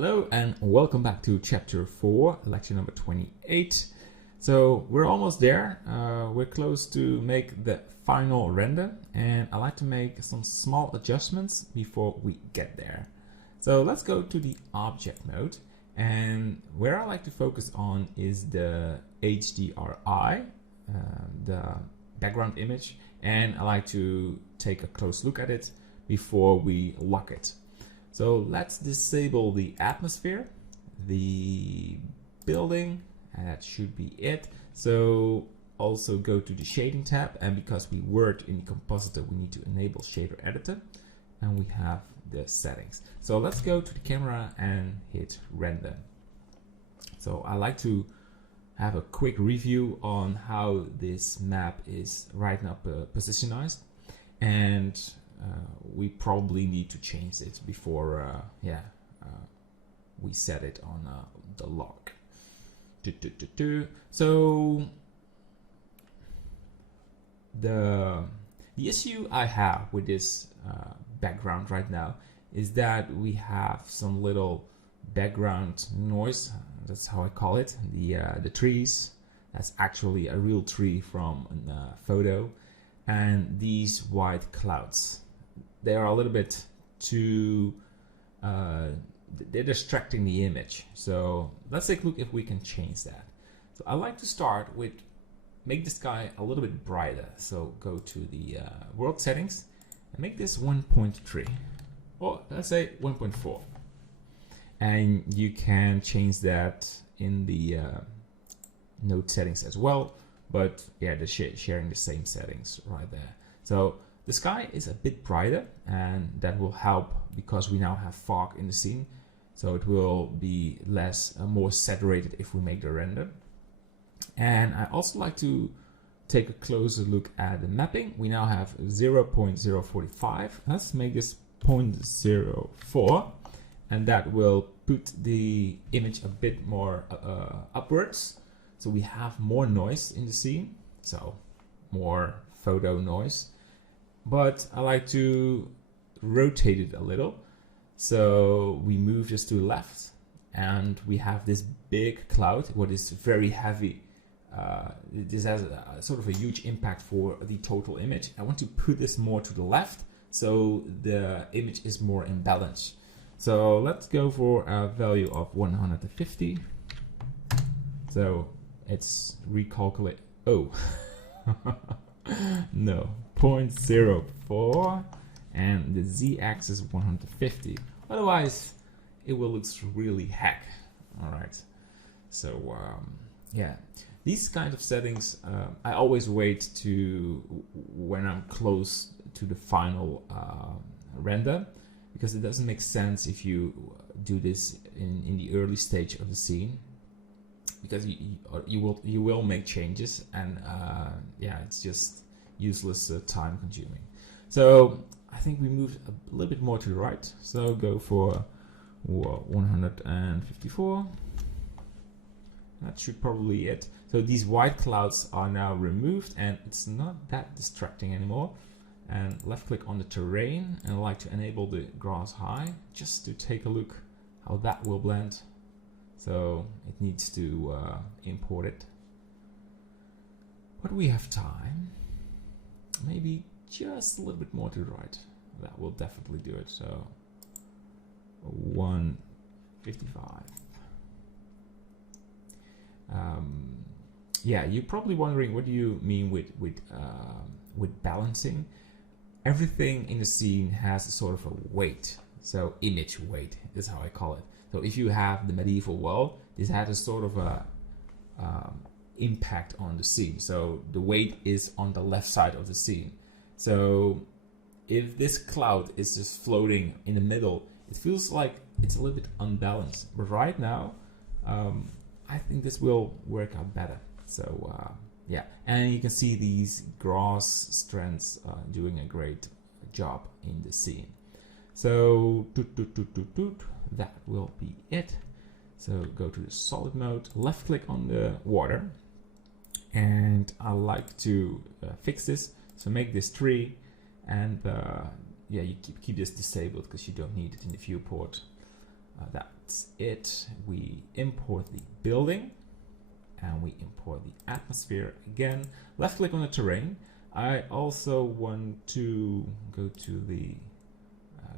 Hello and welcome back to chapter 4, lecture number 28. So we're almost there. We're close to make the final render, and I like to make some small adjustments before we get there. So let's go to the object mode, and where I like to focus on is the HDRI, the background image, and I like to take a close look at it before we lock it. So let's disable the atmosphere, the building, and that should be it. So also go to the shading tab, and because we worked in the compositor, we need to enable shader editor, and we have the settings. So let's go to the camera and hit render. So I like to have a quick review on how this map is right now positionized, and we probably need to change it before we set it on the log. So the issue I have with this background right now is that we have some little background noise. That's how I call it. The trees. That's actually a real tree from a photo, and these white clouds. They are a little bit too, they're distracting the image. So let's take a look if we can change that. So I like to start with, make the sky a little bit brighter. So go to the world settings and make this 1.3, or let's say 1.4. And you can change that in the node settings as well. But yeah, sharing the same settings right there. So the sky is a bit brighter, and that will help because we now have fog in the scene. So it will be more saturated if we make the render. And I also like to take a closer look at the mapping. We now have 0.045. Let's make this 0.04, and that will put the image a bit more upwards. So we have more noise in the scene, so more photo noise. But I like to rotate it a little. So we move just to the left, and we have this big cloud, what is very heavy. This has a sort of a huge impact for the total image. I want to put this more to the left, so the image is more in balance. So let's go for a value of 150. So it's recalculate. Oh, no. 0.04, and the z-axis 150. Otherwise it will look really hack. All right, so yeah, these kind of settings I always wait to when I'm close to the final render, because it doesn't make sense if you do this in the early stage of the scene, because you will make changes, and yeah, it's just useless time consuming. So I think we moved a little bit more to the right, so go for 154. That should probably it. So these white clouds are now removed, and it's not that distracting anymore. And left click on the terrain, and I like to enable the grass high just to take a look how that will blend. So it needs to import it, but we have time. Maybe just a little bit more to the right. That will definitely do it. So 155. Yeah, you're probably wondering, what do you mean with balancing? Everything in the scene has a sort of a weight. So image weight is how I call it. So if you have the medieval world, this has a sort of a impact on the scene. So the weight is on the left side of the scene. So if this cloud is just floating in the middle, it feels like it's a little bit unbalanced. But right now, I think this will work out better. So yeah, and you can see these grass strands doing a great job in the scene. So that will be it. So go to the solid mode, left click on the water, and I like to fix this. So make this tree, and yeah, you keep this disabled because you don't need it in the viewport. That's it. We import the building and we import the atmosphere again. Left click on the terrain. I also want to go to the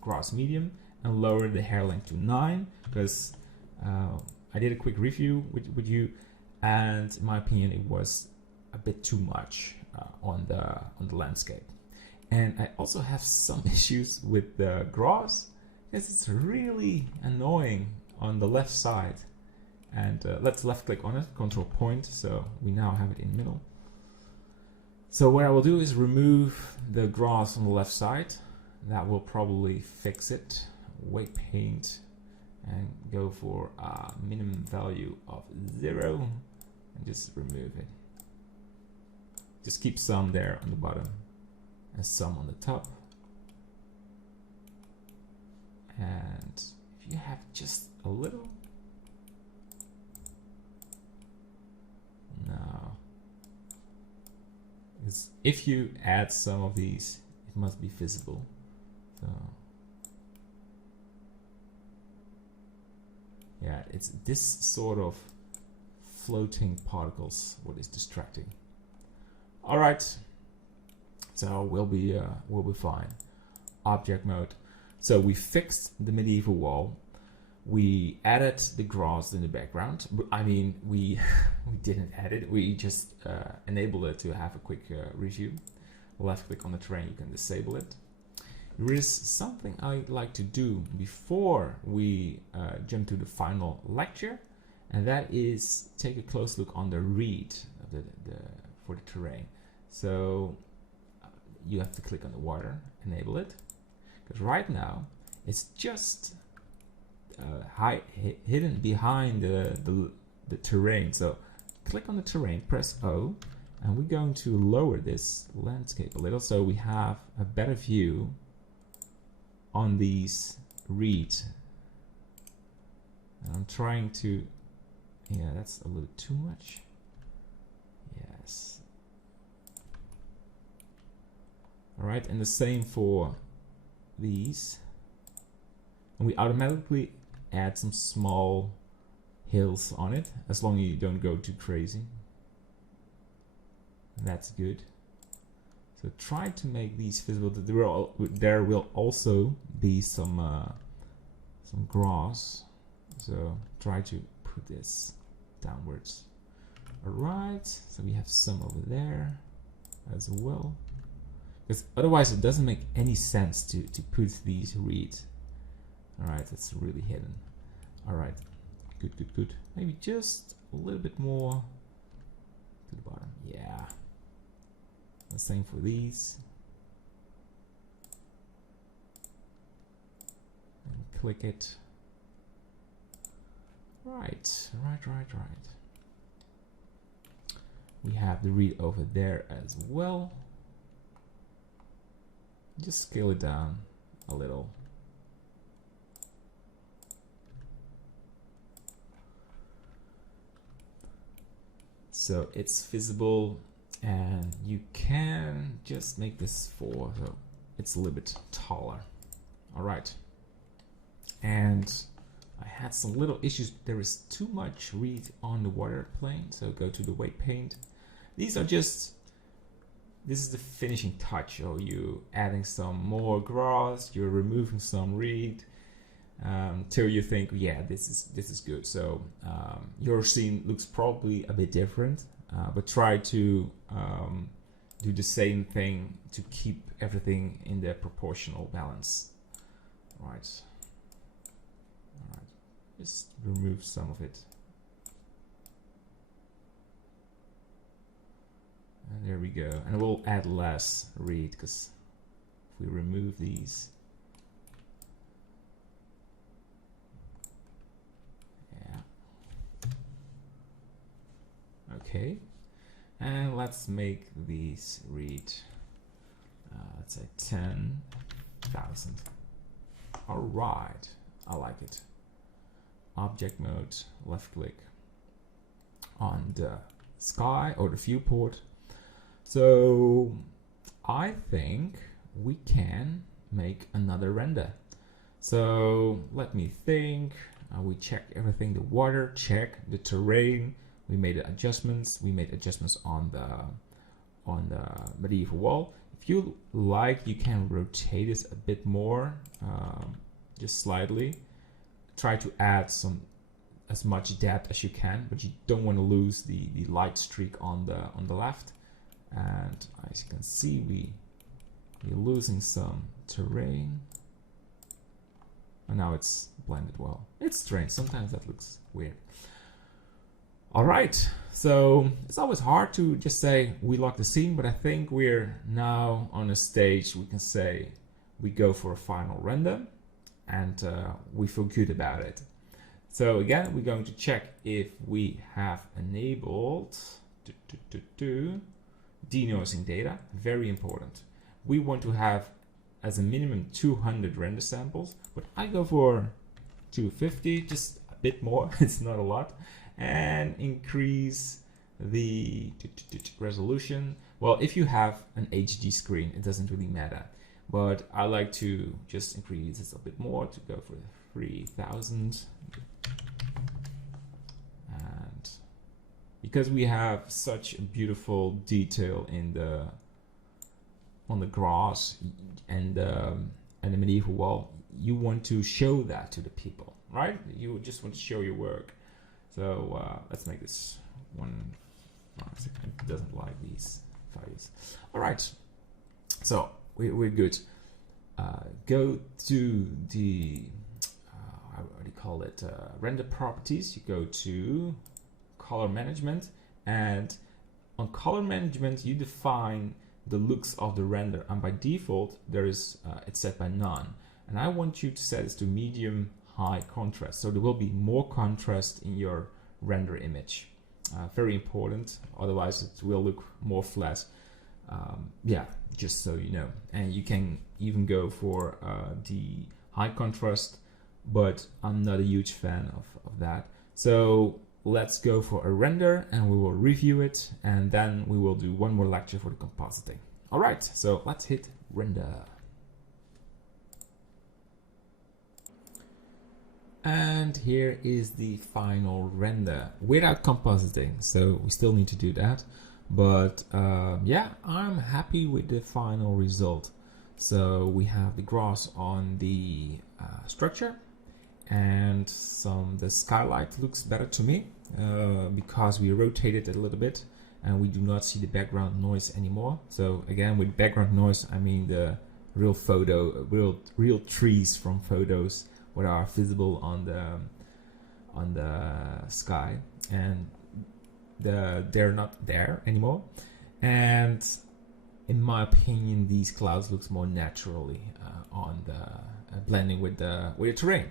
grass medium and lower the hair length to 9 because I did a quick review with you, and in my opinion it was a bit too much on the landscape. And I also have some issues with the grass because it's really annoying on the left side. And let's left click on it, control point, so we now have it in the middle. So what I will do is remove the grass on the left side. That will probably fix it. Weight paint and go for a minimum value of 0 and just remove it. Just keep some there on the bottom and some on the top. And if you have just a little, no, because if you add some of these, it must be visible. So yeah, it's this sort of floating particles what is distracting. All right, so we'll be fine. Object mode. So we fixed the medieval wall. We added the grass in the background. I mean, we didn't add it. We just enabled it to have a quick review. Left click on the terrain, you can disable it. There is something I like to do before we jump to the final lecture, and that is take a close look on the read of for the terrain. So you have to click on the water, enable it, because right now it's just hidden behind the terrain. So click on the terrain, press O, and we're going to lower this landscape a little so we have a better view on these reeds. And I'm trying to, yeah, that's a little too much. Yes. All right, and the same for these. And we automatically add some small hills on it, as long as you don't go too crazy. And that's good. So try to make these visible. There will also be some grass. So try to put this downwards. Alright, so we have some over there as well. Because otherwise it doesn't make any sense to put these reeds. Alright, that's really hidden. Alright, good, good, good. Maybe just a little bit more to the bottom. Yeah. The same for these. And click it. Right. We have the reed over there as well. Just scale it down a little. So it's visible, and you can just make this 4, so it's a little bit taller. All right. And I had some little issues. There is too much reed on the water plane, so go to the weight paint. These are just, this is the finishing touch. So you adding some more grass, you're removing some reed, till you think, yeah, this is good. So your scene looks probably a bit different, but try to do the same thing to keep everything in the proportional balance. All right. Just remove some of it. And there we go. And we'll add less reed, because if we remove these, yeah. Okay. And let's make these read, let's say 10,000. All right, I like it. Object mode, left click on the sky or the viewport. So I think we can make another render. So let me think. We check everything, the water, check the terrain. We made adjustments. We made adjustments on the medieval wall. If you like, you can rotate this a bit more, just slightly. Try to add as much depth as you can, but you don't want to lose the light streak on the left. And as you can see, we're losing some terrain. And now it's blended well. It's strange. Sometimes that looks weird. All right. So it's always hard to just say we lock the scene, but I think we're now on a stage we can say we go for a final render and we feel good about it. So again, we're going to check if we have enabled denoising data. Very important. We want to have as a minimum 200 render samples, but I go for 250, just a bit more. It's not a lot. And increase the resolution. Well, if you have an HD screen, it doesn't really matter, but I like to just increase this a bit more to go for 3000. And because we have such a beautiful detail on the grass and the medieval wall, you want to show that to the people, right? You just want to show your work. So let's make this one. It doesn't like these values. All right, so we're good. Go to the what do you call it? Render properties. You go to color management, and on color management you define the looks of the render, and by default there is it's set by none, and I want you to set this to medium high contrast, so there will be more contrast in your render image. Very important, otherwise it will look more flat. Yeah, just so you know. And you can even go for the high contrast, but I'm not a huge fan of that. So let's go for a render and we will review it, and then we will do one more lecture for the compositing. All right, so let's hit render. And here is the final render without compositing. So we still need to do that, but yeah, I'm happy with the final result. So we have the grass on the structure, and the skylight looks better to me because we rotated it a little bit and we do not see the background noise anymore. So again, with background noise, I mean the real trees from photos what are visible on the sky, and they're not there anymore. And in my opinion, these clouds looks more naturally on the blending with the terrain.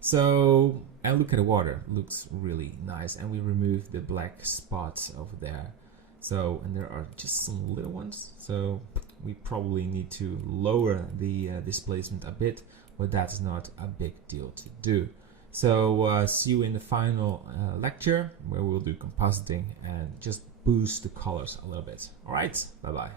So, and look at the water, looks really nice, and we remove the black spots over there. So, and there are just some little ones, so we probably need to lower the displacement a bit, but that's not a big deal to do. So see you in the final lecture where we'll do compositing and just boost the colors a little bit. All right, bye bye.